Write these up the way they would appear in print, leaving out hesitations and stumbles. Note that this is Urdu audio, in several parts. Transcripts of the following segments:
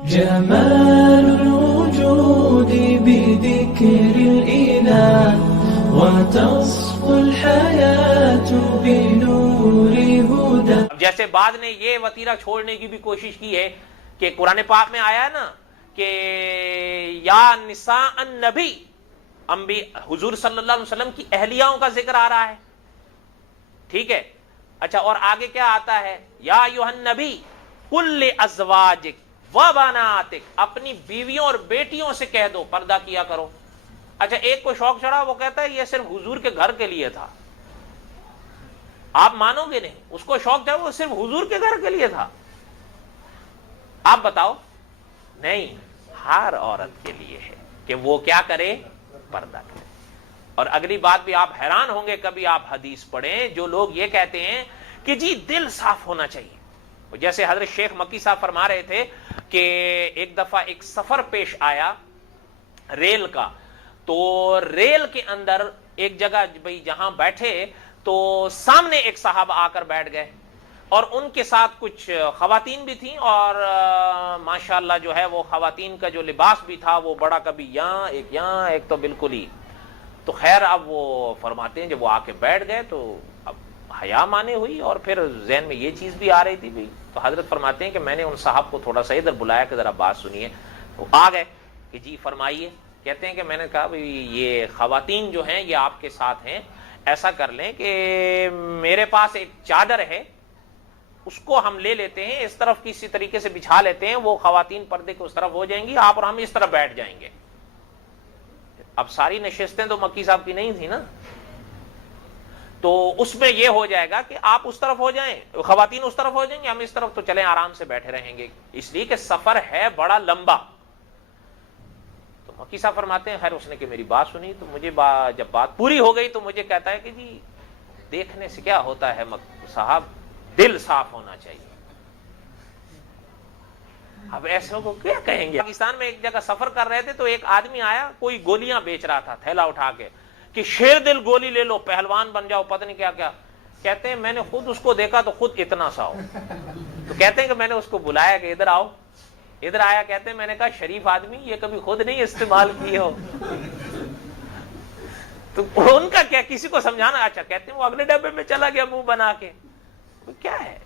جمال الوجود بذكر الإله وتصفو الحياة بنور هدى. اب جیسے بعد نے یہ وتیرہ چھوڑنے کی بھی کوشش کی ہے کہ قرآن پاک میں آیا ہے نا کہ یا نساء النبی، حضور صلی اللہ علیہ وسلم کی اہلیاؤں کا ذکر آ رہا ہے، ٹھیک ہے. اچھا، اور آگے کیا آتا ہے؟ یا ایھا النبی قل لازواجک وبناتک، اپنی بیویوں اور بیٹیوں سے کہہ دو پردہ کیا کرو. اچھا، ایک کو شوق چڑھا، وہ کہتا ہے یہ صرف حضور کے گھر کے لیے تھا. آپ مانو گے نہیں، اس کو شوق تھا وہ صرف حضور کے گھر کے لیے تھا. آپ بتاؤ، نہیں، ہر عورت کے لیے ہے کہ وہ کیا کرے؟ پردہ کرے. اور اگلی بات بھی آپ حیران ہوں گے کبھی آپ حدیث پڑھیں، جو لوگ یہ کہتے ہیں کہ جی دل صاف ہونا چاہیے. جیسے حضرت شیخ مکی صاحب فرما رہے تھے کہ ایک دفعہ ایک سفر پیش آیا ریل کا، تو ریل کے اندر ایک جگہ بھئی جہاں بیٹھے تو سامنے ایک صحابہ آ کر بیٹھ گئے، اور ان کے ساتھ کچھ خواتین بھی تھیں، اور ماشاءاللہ جو ہے وہ خواتین کا جو لباس بھی تھا وہ بڑا کبھی یہاں ایک تو بالکل ہی. تو خیر اب وہ فرماتے ہیں جب وہ آ کے بیٹھ گئے تو اب حیا مانے ہوئی، اور پھر ذہن میں یہ چیز بھی آ رہی تھی بھی. تو حضرت فرماتے ہیں کہ میں نے ان صاحب کو تھوڑا سا ادھر بلایا کہ ذرا بات سنیے. تو آ گئے کہ جی فرمائیے. کہتے ہیں کہ میں نے کہا بھئی یہ خواتین جو ہیں یہ آپ کے ساتھ ہیں، ایسا کر لیں کہ میرے پاس ایک چادر ہے، اس کو ہم لے لیتے ہیں، اس طرف کسی طریقے سے بچھا لیتے ہیں، وہ خواتین پردے کے اس طرف ہو جائیں گی، آپ اور ہم اس طرف بیٹھ جائیں گے. اب ساری نشستیں تو مکی صاحب کی نہیں تھی نا، تو اس میں یہ ہو جائے گا کہ آپ اس طرف ہو جائیں، خواتین اس طرف ہو جائیں گے، ہم اس طرف، تو چلیں آرام سے بیٹھے رہیں گے، اس لیے کہ سفر ہے بڑا لمبا. تو مکی صاحب فرماتے ہیں خیر اس نے کہ میری بات سنی، تو مجھے جب بات پوری ہو گئی تو مجھے کہتا ہے کہ جی دیکھنے سے کیا ہوتا ہے صاحب، دل صاف ہونا چاہیے. اب ایسے کو کیا کہیں گے؟ پاکستان میں ایک جگہ سفر کر رہے تھے تو ایک آدمی آیا، کوئی گولیاں بیچ رہا تھا تھیلا اٹھا کے کہ شیر دل گولی لے لو، پہلوان بن جاؤ، پتہ نہیں کیا کیا. کہتے ہیں میں نے خود اس کو دیکھا تو خود اتنا سا ہو. تو کہتے ہیں کہ میں نے اس کو بلایا کہ ادھر آؤ. ادھر آیا. کہتے ہیں میں نے کہا شریف آدمی یہ کبھی خود نہیں استعمال کیے ہو. تو ان کا کیا کسی کو سمجھانا. اچھا، کہتے ہیں وہ اگلے ڈبے میں چلا گیا منہ بنا کے. کیا ہے؟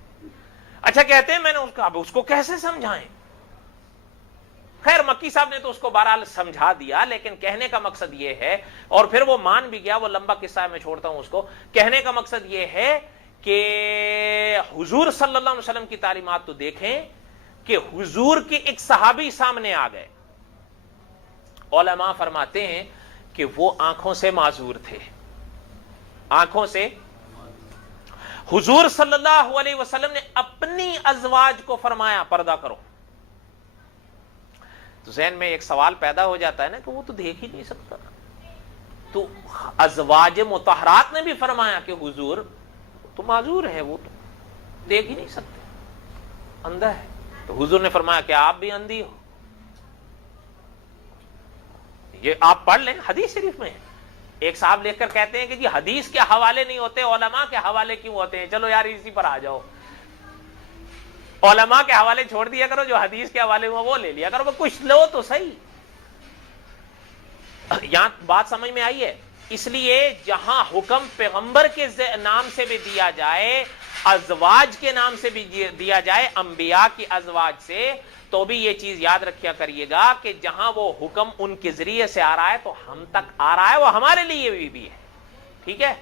اچھا، کہتے ہیں میں نے اب اس کو کیسے سمجھائیں. خیر مکی صاحب نے تو اس کو بہرحال سمجھا دیا، لیکن کہنے کا مقصد یہ ہے، اور پھر وہ مان بھی گیا، وہ لمبا قصہ ہے میں چھوڑتا ہوں اس کو. کہنے کا مقصد یہ ہے کہ حضور صلی اللہ علیہ وسلم کی تعلیمات تو دیکھیں کہ حضور کے ایک صحابی سامنے آ گئے، علماء فرماتے ہیں کہ وہ آنکھوں سے معذور تھے، آنکھوں سے. حضور صلی اللہ علیہ وسلم نے اپنی ازواج کو فرمایا پردہ کرو. تو ذہن میں ایک سوال پیدا ہو جاتا ہے نا کہ وہ تو دیکھ ہی نہیں سکتا. تو ازواج مطہرات نے بھی فرمایا کہ حضور تو معذور ہے، وہ تو دیکھ ہی نہیں سکتے، اندھا ہے. تو حضور نے فرمایا کہ آپ بھی اندھی ہو. یہ آپ پڑھ لیں، حدیث شریف میں ہے. ایک صاحب لکھ کر کہتے ہیں کہ جی حدیث کے حوالے نہیں ہوتے، علماء کے حوالے کیوں ہوتے ہیں؟ چلو یار اسی پر آ جاؤ، علماء کے حوالے چھوڑ دیا کرو، جو حدیث کے حوالے ہوا وہ لے لیا کرو. کچھ لو تو صحیح. یہاں بات سمجھ میں آئی ہے. اس لیے جہاں حکم پیغمبر کے نام سے بھی دیا جائے، ازواج کے نام سے بھی دیا جائے، انبیاء کی ازواج سے، تو بھی یہ چیز یاد رکھیا کریے گا کہ جہاں وہ حکم ان کے ذریعے سے آ رہا ہے تو ہم تک آ رہا ہے، وہ ہمارے لیے بھی ہے. ٹھیک ہے.